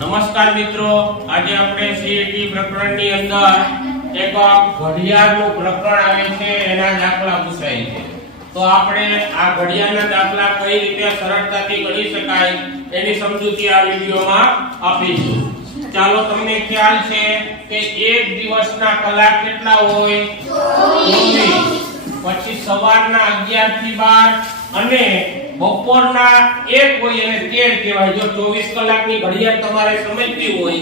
નમસ્કાર મિત્રો, આજે આપણે સીઈટી પ્રકરણની અંદર એક ઘડિયાળનું પ્રકરણ આવે છે, એના દાખલા પૂછાય છે. તો આપણે આ ઘડિયાળના દાખલા કઈ રીતે સરળતાથી ગણી શકાય એની સમજૂતી આ વિડિયોમાં આપીશું. ચાલો, તમને ખ્યાલ છે કે એક દિવસના કલાક કેટલા હોય? 24. પછી સવારના 11 થી 12 અને બપોરના 1 હોય અને 13 કહેવાય. જો 24 કલાકની ઘડિયાળ તમારે સમજવી હોય,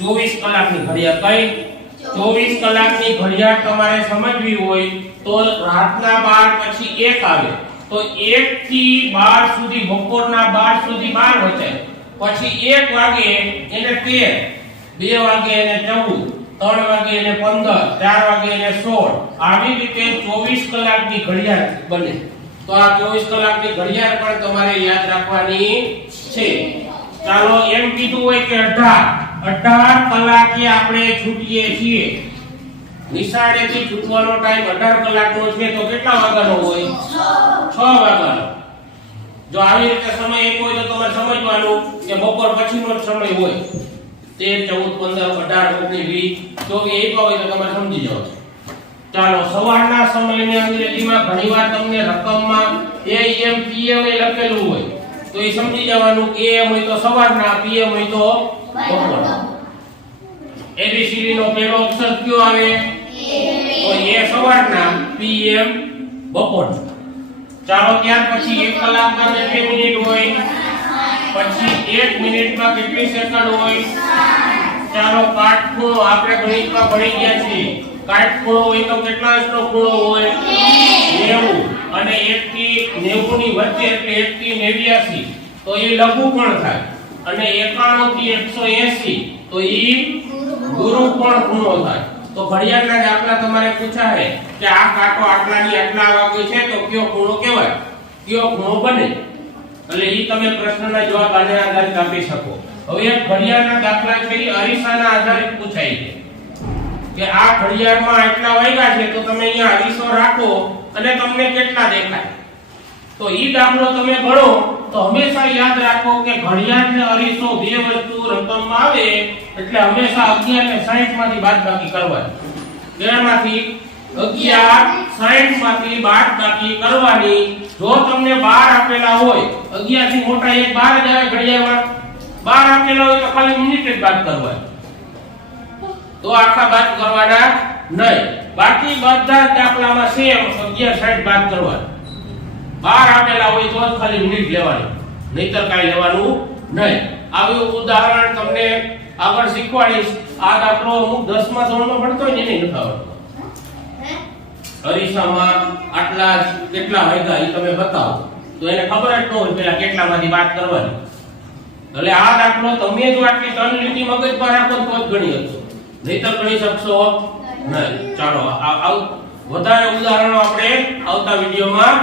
24 કલાકની ઘડિયાળ કઈ 24 કલાકની ઘડિયાળ તમારે સમજવી હોય તો રાતના 12 પછી 1 આવે. તો 1 થી 12 સુધી, બપોરના 12 સુધી 12 વચે. પછી 1 વાગે એને 13, 2 વાગે એને 14, 3 વાગે એને 15, 4 વાગે એને 16. આવી રીતે 24 કલાકની ઘડિયાળ બને. તો આ 24 કલાકની ઘડિયાળ પણ તમારે યાદ રાખવાની છે. ચાલો, એમ કીધું હોય કે 18 કલાકે આપણે છૂટીએ છીએ. નિશાળેથી છૂટવાનો ટાઈમ 18 કલાકનો છે, તો કેટલા વાગ્યાનો હોય? 6 વાગ્યાનો. જો આવી રીતે સમય એક હોય તો તમારે સમજવાનું કે બપોર પછીનો જ સમય હોય. 13, 14, 15, 18, 19, 20, 24 એક હોય તો તમારે સમજી જાવ. ચાલો, સવારના સમયને અંગ્રેજીમાં ઘણીવાર તમને રકમમાં AM PM એ લખેલું હોય, તો એ સમજી જવાનું કે AM હોય તો સવારના, PM હોય તો બપોરના. ABCD નો પહેલો અક્ષર કયો આવે? તો A સવારના, PM બપોરના. ચાલો, ત્યાર પછી 1 કલાકમાં કેટલી મિનિટ હોય? પછી 1 મિનિટમાં કેટલી સેકન્ડ હોય? ચાલો, કાટખૂણો આપણે ગણિતમાં ભણી ગયા છીએ. કાટખૂણો હોય તો કેટલા અંશનો ખૂણો હોય? 90. અને 1 થી 90 ની વચ્ચે એટલે 1 થી 89, તો એ લઘુકોણ થાય. અને 91 થી 180, તો એ ગુરુકોણ ખૂણો થાય. તો ઘડિયાળના દાખલા તમારે પૂછાય કે આ કાંટો આટલાની આટલા વાગે છે, તો કયો ખૂણો કહેવાય, કયો ખૂણો બને. એટલે ઈ તમે પ્રશ્નના જવાબ આના આધારિત આપી શકો. હવે ઘડિયાળના દાખલા છે એ અરીસાના આધારિત પૂછાય છે કે આ ઘડિયાળમાં આટલા વાગ્યા છે, તો તમે અહીંયા અરીસો રાખો અને તમને કેટલા દેખાય. તો ઈ દાખલો તમે ગણો તો હંમેશા યાદ રાખો કે ઘડિયાળ ને અરીસો બે વસ્તુ રકમમાં આવે એટલે હંમેશા 11 ને 60 માંથી બાદબાકી કરવાની. તેમાંથી 11 60 માંથી બાદબાકી કરવાની. જો તમને 12 આપેલા હોય, 11 થી મોટા એક 12 જ આવે ઘડિયાળમાં, 12 આપેલા હોય તો ખાલી મિનિટ જ બાદ કરવાની. તો આખા બાદ કરવાના નહીં. બાકી બધા દાખલામાં સેમ 11 60 બાદ કરવાના. 12 આપેલા હોય તો ખાલી મિનિટ લેવાની, નહીતર કાઈ લેવાનું નહીં. આવું ઉદાહરણ તમને આગળ શીખવાડીશ. આ દાખલો અમુક 10મા ધોરણમાં ભણતો હોય ને એને નથી આવડતો. અરીસામાં આટલા કેટલા વાગ્યા એ તમે બતાવો તો એને ખબર જ ન હોય પેલા કેટલામાંથી બાદ કરવાની. એટલે આ દાખલો તમે જો આટલી 3 લીટી મગજમાં રાખો તો જ ગણી શકશો, નહીતર ગણી શકશો નહીં. ચાલો, વધારે ઉદાહરણો આપણે આવતા વિડિયોમાં